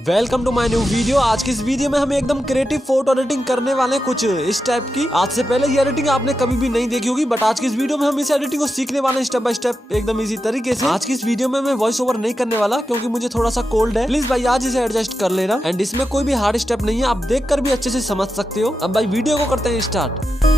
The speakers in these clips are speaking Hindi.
Welcome to my new video. आज की इस वीडियो में हम एकदम क्रिएटिव फोटो एडिटिंग करने वाले हैं, कुछ इस टाइप की। आज से पहले ये एडिटिंग आपने कभी भी नहीं देखी होगी, बट आज की इस वीडियो में हम इस एडिटिंग को सीखने वाले हैं स्टेप बाय स्टेप, एकदम इजी तरीके से। आज की इस वीडियो में मैं वॉइस ओवर नहीं करने वाला क्योंकि मुझे थोड़ा सा कोल्ड है। प्लीज भाई आज इसे एडजस्ट कर लेना। एंड इसमें कोई भी हार्ड स्टेप नहीं है, आप देख कर भी अच्छे से समझ सकते हो। अब भाई वीडियो को करते हैं स्टार्ट।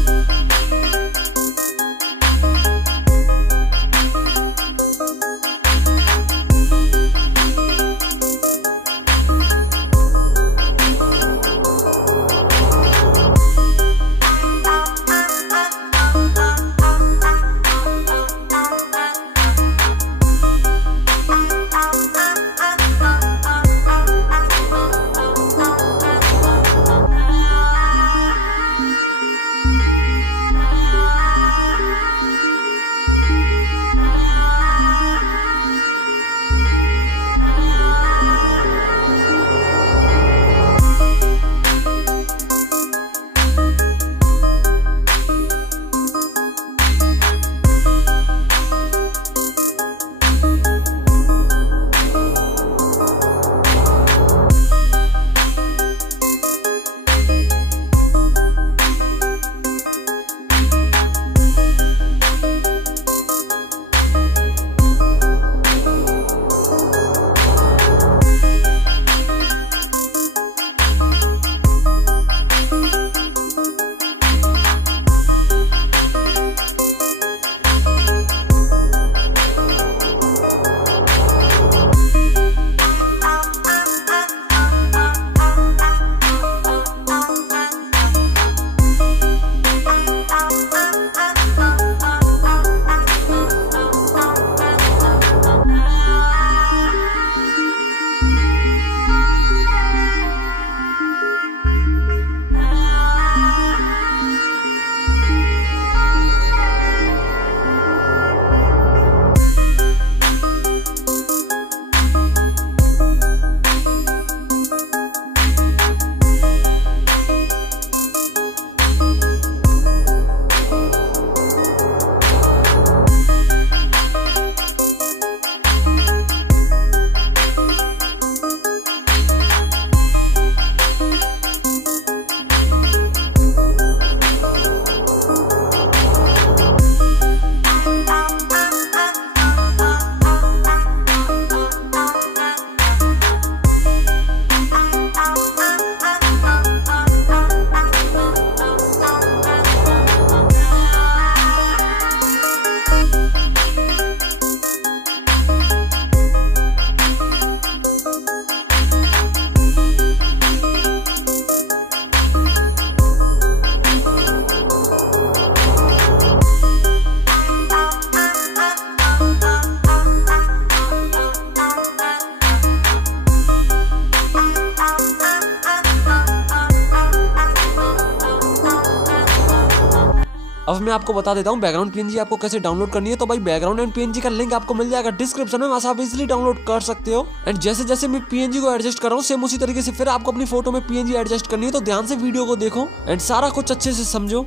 अब मैं आपको बता देता हूँ बैकग्राउंड पीएनजी आपको कैसे डाउनलोड करनी है। तो भाई बैकग्राउंड एंड पीएनजी का लिंक आपको मिल जाएगा डिस्क्रिप्शन में, वहां से आप इजीली डाउनलोड कर सकते हो। एंड जैसे जैसे मैं पीएनजी को एडजस्ट कर रहा हूँ सेम उसी तरीके से फिर आपको अपनी फोटो में पीएनजी एडजस्ट करनी है। तो ध्यान से वीडियो को देखो एंड सारा कुछ अच्छे से समझो।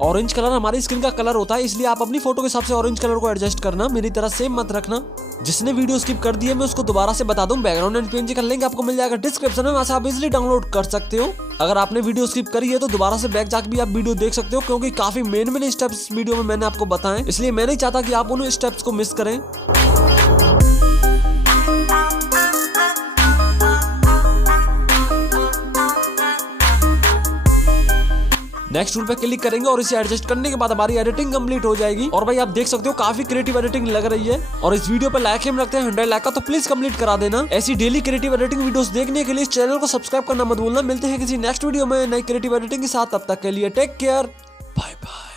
ऑरेंज कलर हमारी स्किन का कलर होता है, इसलिए आप अपनी फोटो के हिसाब से ऑरेंज कलर को एडजस्ट करना, मेरी तरह सेम मत रखना। जिसने वीडियो स्किप कर दी है मैं उसको दोबारा से बता दूं, बैकग्राउंड एंड पीएनजी का लिंक आपको मिल जाएगा डिस्क्रिप्शन में, वहां से आप इजीली डाउनलोड कर सकते हो। अगर आपने वीडियो स्किप करी है तो दोबारा से बैक जाके भी आप वीडियो देख सकते हो, क्योंकि काफी मेन स्टेप्स इस वीडियो में मैंने आपको बताएं, इसलिए मैं नहीं चाहता कि आप उन स्टेप्स को मिस करें। नेक्स्ट टूल पे क्लिक करेंगे और इसे एडजस्ट करने के बाद हमारी एडिटिंग कंप्लीट हो जाएगी। और भाई आप देख सकते हो काफी क्रिएटिव एडिटिंग लग रही है। और इस वीडियो पे लाइक हम रखते हैं 100 लाइक का, तो प्लीज कंप्लीट करा देना। ऐसी डेली क्रिएटिव एडिटिंग वीडियोस देखने के लिए इस चैनल को सब्सक्राइब करना मत भूलना। मिलते हैं किसी नेक्स्ट वीडियो में नई क्रिएटिव एडिटिंग के साथ, तब तक के लिए टेक केयर, बाय बाय।